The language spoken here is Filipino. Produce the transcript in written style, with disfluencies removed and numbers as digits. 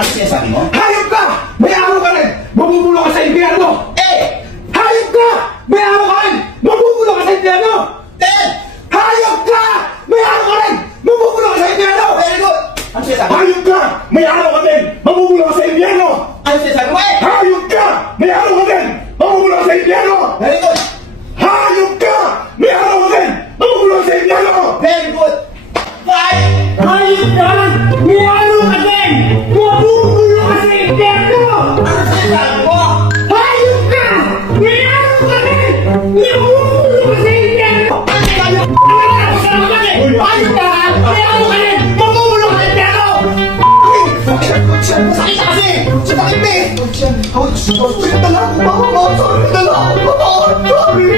Ano sinasabi mo? Hayop ka! May araw ka rin! Mabubulong ka sa impyerno! Hayop ka! May araw ka rin! Mabubulong ka sa impyerno! Ted! Hayop ka! May araw ka rin! Mabubulong ka sa impyerno! Very good! Ano sinasabi? Hayop ka! May araw ka din! Mabubulong ka sa impyerno! Ano sinasabi mo? Hayop ka! May araw ka din! Mabubulong ka sa impyerno! Very good! Hayop ka! May araw ka din! Mabubulong ka sa impyerno! Very good! Five! Hayop ka! May araw ka din! Mabubulong ka sa impyerno! Ano sinasabi mo? Hayop ka! May araw ka din! Mabubulong ka sa impyerno! Hayop ka! Hayop ka! May araw ka din! Mabubulong ka sa impyerno! Sakit na kasi! Sakit na eh! Sorry na lang ako! Sorry na lang ako! Sorry!